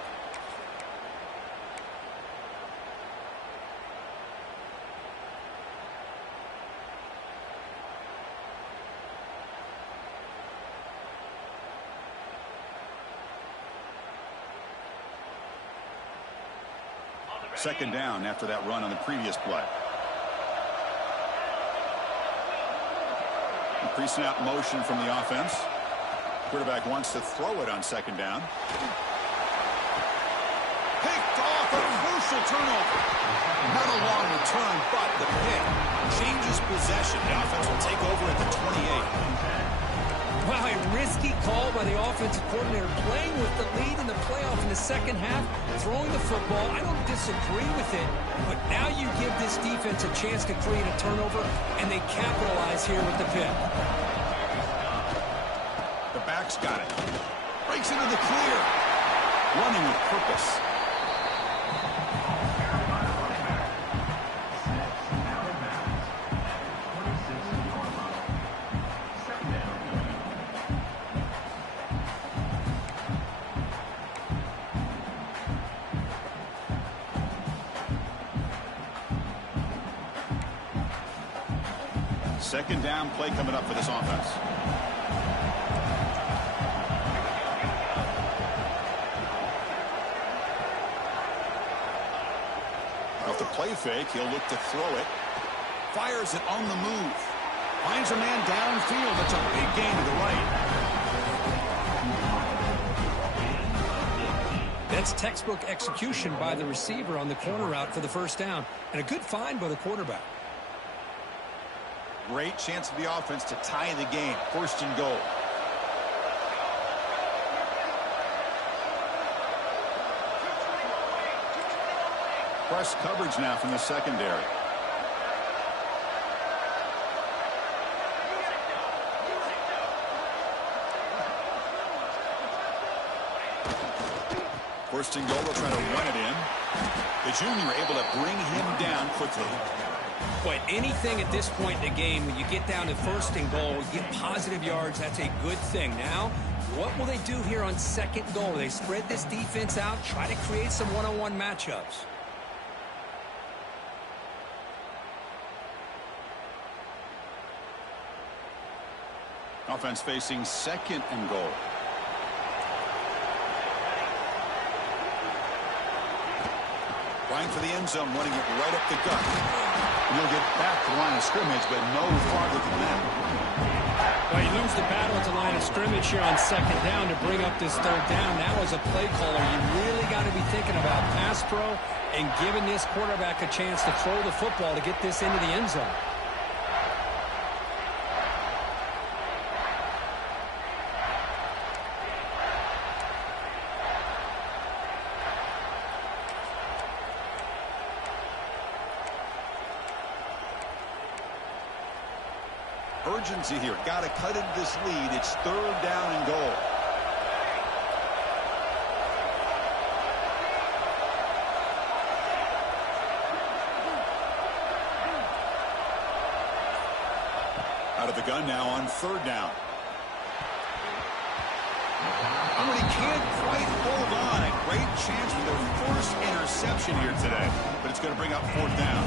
Second down after that run on the previous play. Pre-snap motion from the offense. Quarterback wants to throw it on 2nd down. Picked off, a crucial turnover. Not a long return, but the pick changes possession. The offense will take over at the 28. Wow, a risky call by the offensive coordinator, playing with the lead in the playoff in the 2nd half, throwing the football. I don't disagree with it, but now you give this defense a chance to create a turnover, and they capitalize here with the pick. The back's got it. Breaks into the clear. Running with purpose. Second down play coming up for this offense. Off the play fake, he'll look to throw it. Fires it on the move. Finds a man downfield. That's a big gain to the right. That's textbook execution by the receiver on the corner route for the 1st down. And a good find by the quarterback. Great chance for the offense to tie the game. 1st and goal. Press coverage now from the secondary. First and goal, they'll try to run it in. The junior able to bring him down quickly. But anything at this point in the game, when you get down to 1st and goal, you get positive yards, that's a good thing. Now, what will they do here on 2nd goal? They spread this defense out, try to create some one-on-one matchups. Offense facing 2nd and goal. Going for the end zone, running it right up the gut. And he'll get back to the line of scrimmage, but no farther than that. Well, you lose the battle at the line of scrimmage here on 2nd down to bring up this 3rd down. Now, as a play caller, you really got to be thinking about pass pro and giving this quarterback a chance to throw the football to get this into the end zone. urgency here. Got to cut into this lead. It's third down and goal. Out of the gun now on third down. Oh, and he can't quite hold on. A great chance for their first interception here today. But it's going to bring up fourth down.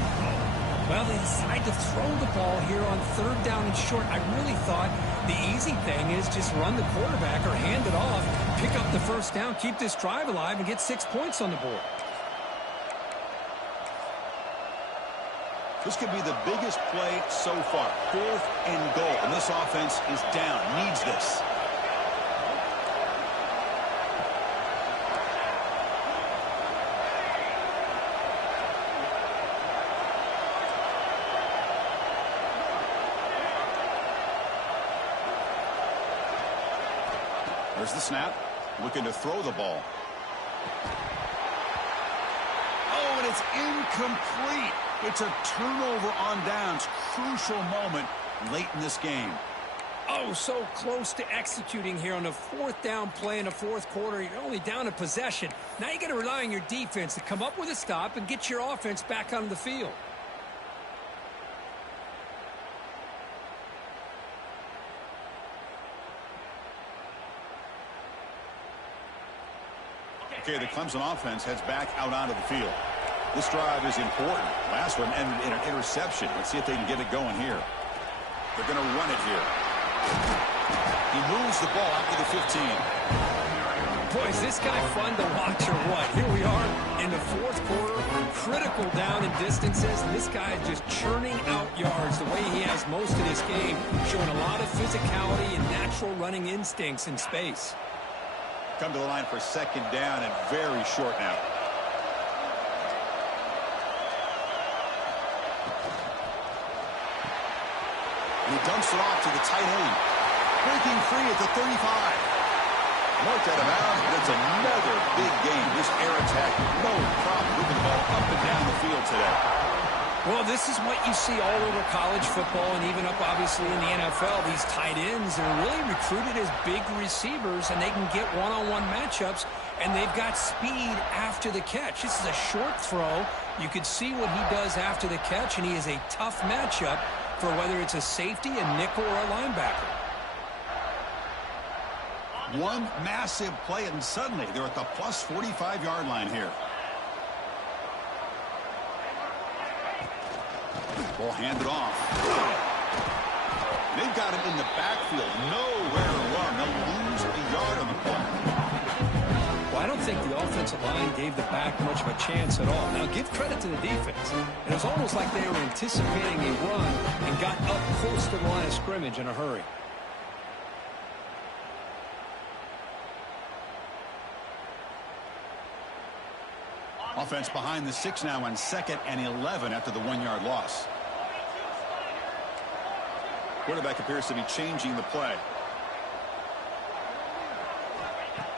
Well, they decide to throw the ball here on third down and short. I really thought the easy thing is just run the quarterback or hand it off, pick up the first down, keep this drive alive, and get 6 points on the board. This could be the biggest play so far. Fourth and goal. And this offense is down. Needs this. There's the snap. Looking to throw the ball. Oh, and it's incomplete. It's a turnover on downs. Crucial moment late in this game. Oh, so close to executing here on the fourth down play in the fourth quarter. You're only down a possession. Now you got to rely on your defense to come up with a stop and get your offense back on the field. Okay, the Clemson offense heads back out onto the field. This drive is important. Last one ended in an interception. Let's see if they can get it going here. They're going to run it here. He moves the ball out to the 15. Boy, is this guy fun to watch or what? Here we are in the fourth quarter. Critical down and distances. This guy is just churning out yards the way he has most of this game, showing a lot of physicality and natural running instincts in space. Come to the line for second down and very short now. And he dumps it off to the tight end. Breaking free at the 35. Marked out of bounds, but it's another big game. This air attack, no problem moving the ball up and down the field today. Well, this is what you see all over college football and even up, obviously, in the NFL. These tight ends are really recruited as big receivers, and they can get one-on-one matchups, and they've got speed after the catch. This is a short throw. You could see what he does after the catch, and he is a tough matchup for whether it's a safety, a nickel, or a linebacker. One massive play, and suddenly they're at the plus 45-yard line here. Ball handed off. They've got him in the backfield. Nowhere to run. They'll lose a yard on the play. Well, I don't think the offensive line gave the back much of a chance at all. Now, give credit to the defense. It was almost like they were anticipating a run and got up close to the line of scrimmage in a hurry. Offense behind the 6 now on 2nd and 11 after the 1-yard loss. Quarterback appears to be changing the play.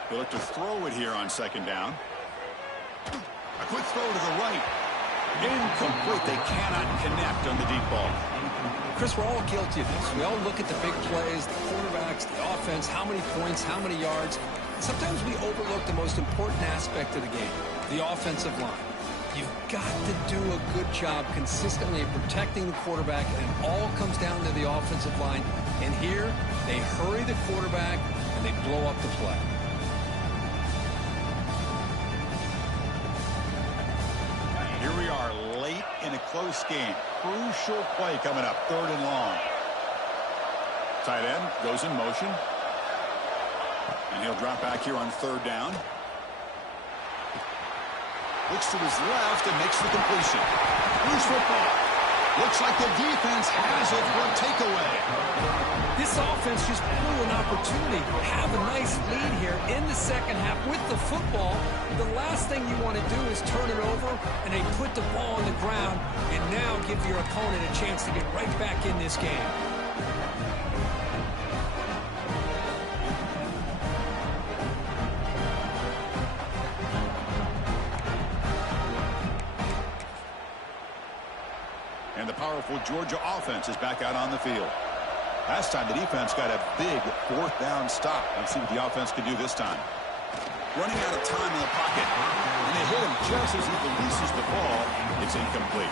They look to throw it here on 2nd down. A quick throw to the right. Incomplete. They cannot connect on the deep ball. Chris, we're all guilty of this. We all look at the big plays, the quarterbacks, the offense, how many points, how many yards. Sometimes we overlook the most important aspect of the game, the offensive line. You've got to do a good job consistently of protecting the quarterback, and it all comes down to the offensive line. And here, they hurry the quarterback, and they blow up the play. Here we are late in a close game. Crucial play coming up, 3rd and long. Tight end goes in motion. And he'll drop back here on 3rd down. Looks to his left and makes the completion. Loose football. Looks like the defense has it for a takeaway. This offense just blew an opportunity to have a nice lead here in the second half with the football. The last thing you want to do is turn it over, and they put the ball on the ground and now give your opponent a chance to get right back in this game. And the powerful Georgia offense is back out on the field. Last time the defense got a big fourth down stop. Let's see what the offense can do this time. Running out of time in the pocket. And they hit him just as he releases the ball. It's incomplete.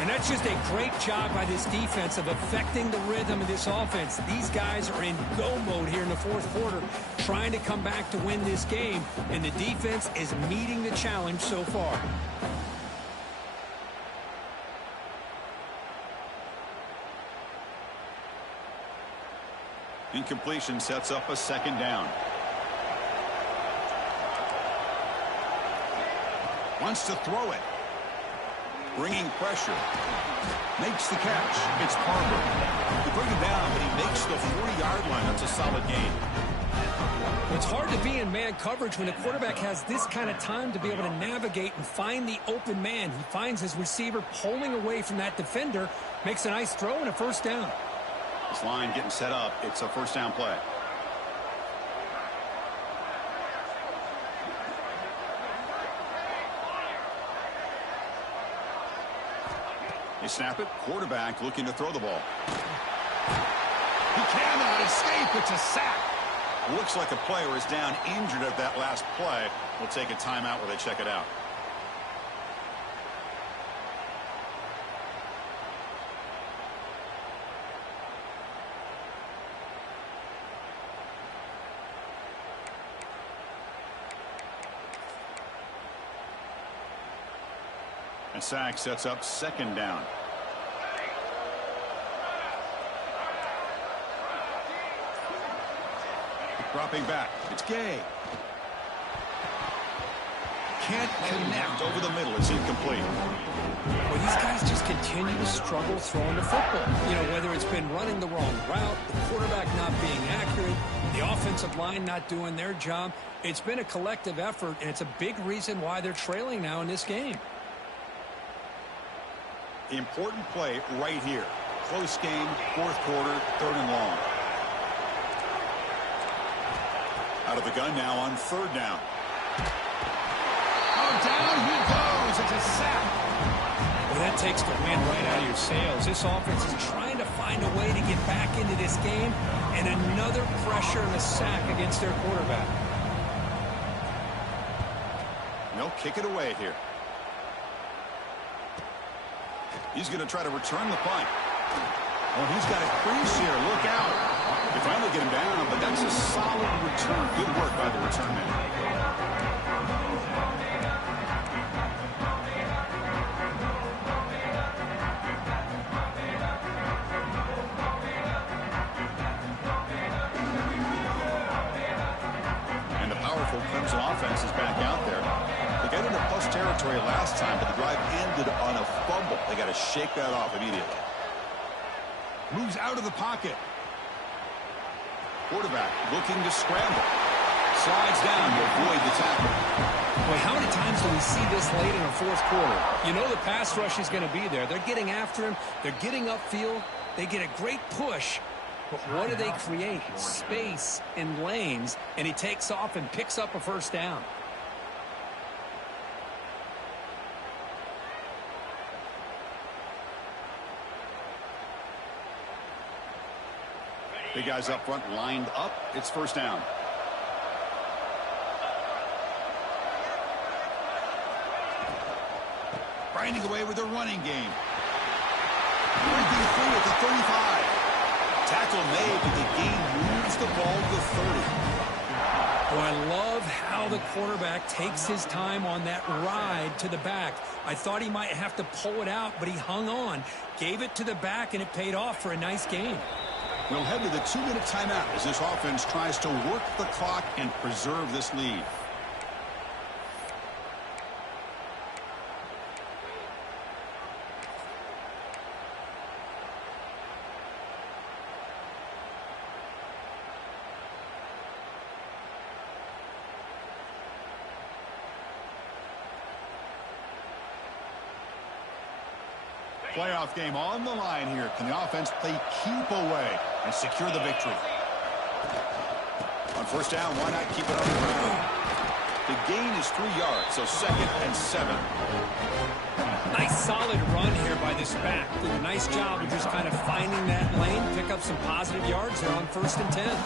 And that's just a great job by this defense of affecting the rhythm of this offense. These guys are in go mode here in the fourth quarter, trying to come back to win this game. And the defense is meeting the challenge so far. Incompletion sets up a second down. Wants to throw it. Bringing pressure. Makes the catch. It's Parker. They bring him down, but he makes the 40-yard line. That's a solid gain. It's hard to be in man coverage when the quarterback has this kind of time to be able to navigate and find the open man. He finds his receiver pulling away from that defender, makes a nice throw and a first down. This line getting set up. It's a first down play. They snap it. Quarterback looking to throw the ball. He cannot escape. It's a sack. Looks like a player is down injured at that last play. We'll take a timeout while they check it out. And sack sets up second down. Dropping back. It's Gay. Can't connect over the middle. It's incomplete. Well, these guys just continue to struggle throwing the football. You know, whether it's been running the wrong route, the quarterback not being accurate, the offensive line not doing their job. It's been a collective effort, and it's a big reason why they're trailing now in this game. Important play right here. Close game, fourth quarter, third and long. Out of the gun now on third down. Oh, down he goes. It's a sack. Well, that takes the wind right out of your sails. This offense is trying to find a way to get back into this game, and another pressure and a sack against their quarterback. They'll kick it away here. He's going to try to return the punt. Oh, he's got a crease here. Look out. They finally get him down, but that's a solid return. Good work by the return man. And the powerful Clemson offense is back out there. They got into plus territory last time, but the drive ended on a fumble. They got to shake that off immediately. Moves out of the pocket. Quarterback looking to scramble. Slides down to avoid the tackle. Boy, how many times do we see this late in the fourth quarter? You know the pass rush is going to be there. They're getting after him. They're getting upfield. They get a great push. But what do they create? Space and lanes. And he takes off and picks up a first down. Big guys up front lined up. It's first down. Grinding away with the running game. Breaking through at the 35. Tackle made, but the gain moves the ball to the 30. Well, I love how the quarterback takes his time on that ride to the back. I thought he might have to pull it out, but he hung on. Gave it to the back, and it paid off for a nice gain. We'll head to the 2-minute timeout as this offense tries to work the clock and preserve this lead. Playoff game on the line here. Can the offense play keep away and secure the victory? On first down, why not keep it on the ground? The gain is 3 yards, so 2nd and 7. Nice solid run here by this back. Did a nice job of just kind of finding that lane, pick up some positive yards there on 1st and 10.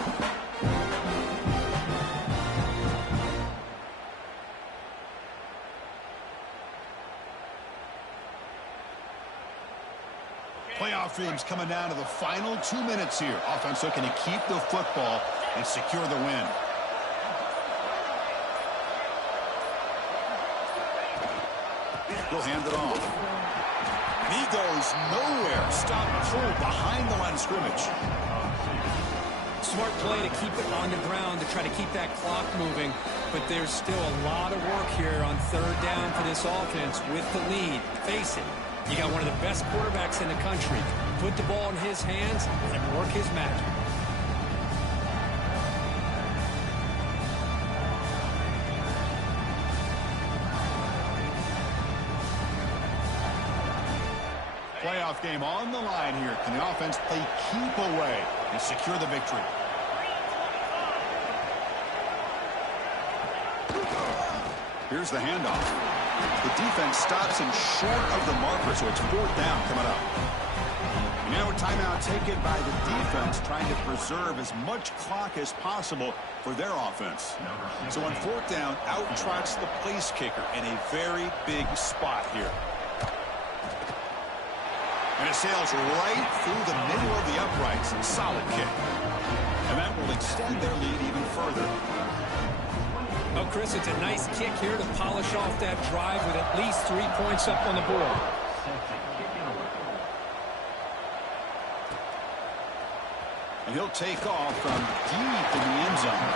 Playoff dreams coming down to the final 2 minutes here. Offense looking to keep the football and secure the win. He'll hand it off. And he goes nowhere. Stop pulled behind the line of scrimmage. Smart play to keep it on the ground to try to keep that clock moving. But there's still a lot of work here on 3rd down for this offense with the lead. Face it. You got one of the best quarterbacks in the country. Put the ball in his hands and work his magic. Playoff game on the line here. Can the offense play keep away and secure the victory? Here's the handoff. The defense stops him short of the marker, so it's 4th down coming up. And now a timeout taken by the defense, trying to preserve as much clock as possible for their offense. So on 4th down, out trots the place kicker in a very big spot here. And it sails right through the middle of the uprights. Solid kick. And that will extend their lead even further. Oh, Chris, it's a nice kick here to polish off that drive with at least 3 points up on the board. And he'll take off from deep in the end zone.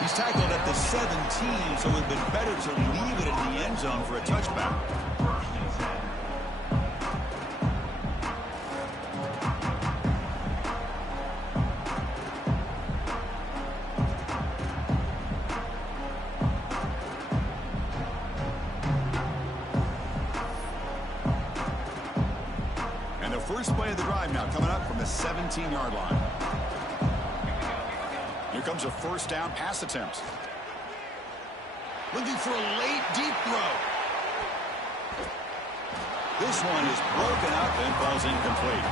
He's tackled at the 17, so it would have been better to leave it in the end zone for a touchback. First play of the drive now coming up from the 17-yard line. Here comes a 1st down pass attempt. Looking for a late deep throw. This one is broken up and falls incomplete.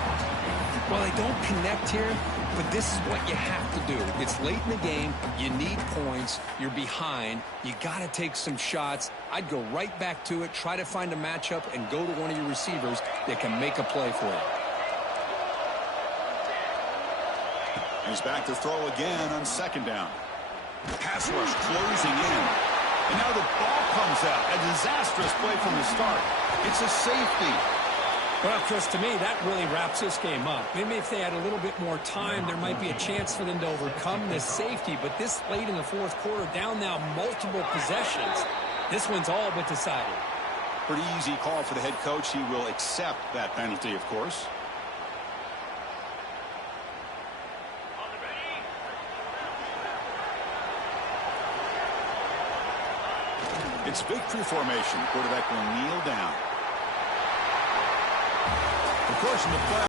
Well, they don't connect here, but this is what you have to do. It's late in the game. You need points. You're behind. You got to take some shots. I'd go right back to it, try to find a matchup, and go to one of your receivers that can make a play for you. He's back to throw again on 2nd down. Pass rush closing in. And now the ball comes out. A disastrous play from the start. It's a safety. Well, Chris, to me, that really wraps this game up. Maybe if they had a little bit more time, there might be a chance for them to overcome this safety. But this late in the 4th quarter, down now multiple possessions, this one's all but decided. Pretty easy call for the head coach. He will accept that penalty, of course. It's victory formation. Quarterback will kneel down. Of course, in the play.